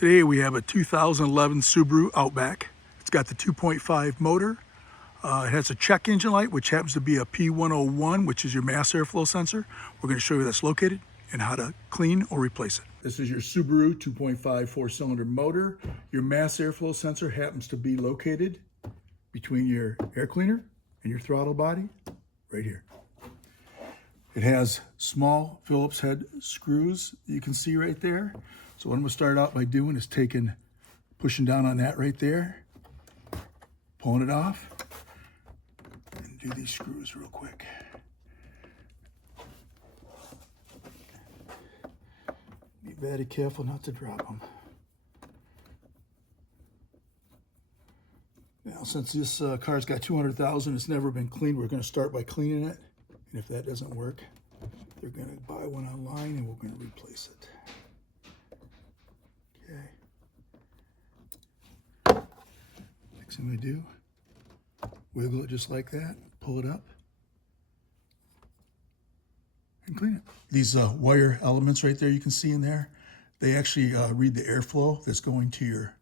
Today we have a 2011 Subaru Outback. It's got the 2.5 motor. It has a check engine light, which happens to be a P101, which is your mass airflow sensor. We're going to show you where that's located and how to clean or replace it. This is your Subaru 2.5 four-cylinder motor. Your mass airflow sensor happens to be located between your air cleaner and your throttle body, right here. It has small Phillips head screws you can see right there. So what I'm gonna start out by doing is pushing down on that right there, pulling it off, and do these screws real quick. Be very careful not to drop them. Now, since this car's got 200,000, it's never been cleaned, we're gonna start by cleaning it. And if that doesn't work, they're gonna buy one online and we're gonna replace it. Okay. Next thing we do, wiggle it just like that, pull it up, and clean it. These wire elements right there you can see in there, they actually read the airflow that's going to your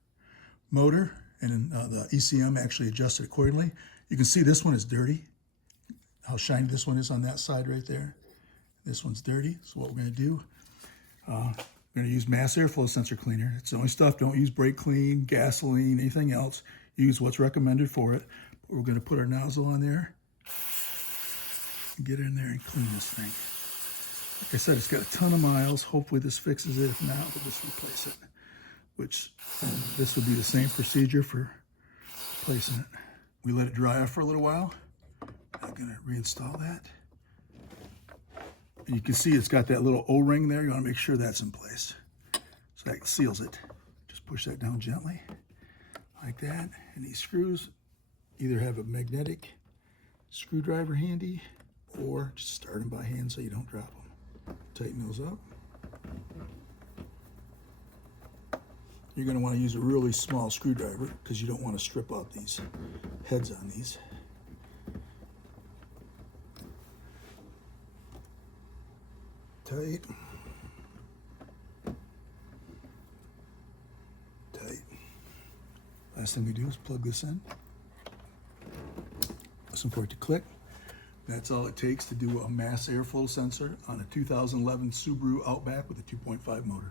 motor, and the ECM actually adjusts it accordingly. You can see this one is dirty, how shiny this one is on that side right there. This one's dirty, so what we're gonna do, we're gonna use mass airflow sensor cleaner. It's the only stuff. Don't use brake clean, gasoline, anything else. Use what's recommended for it. But we're gonna put our nozzle on there, and get in there and clean this thing. Like I said, it's got a ton of miles. Hopefully this fixes it. If not, we'll just replace it. Which, this would be the same procedure for replacing it. We let it dry off for a little while. I'm gonna reinstall that. And you can see it's got that little O-ring there. You wanna make sure that's in place. So that seals it. Just push that down gently, like that. And these screws either have a magnetic screwdriver handy, or just start them by hand so you don't drop them. Tighten those up. You're gonna wanna use a really small screwdriver because you don't wanna strip out these heads on these. Tight. Tight. Last thing we do is plug this in. Listen for it to click. That's all it takes to do a mass airflow sensor on a 2011 Subaru Outback with a 2.5 motor.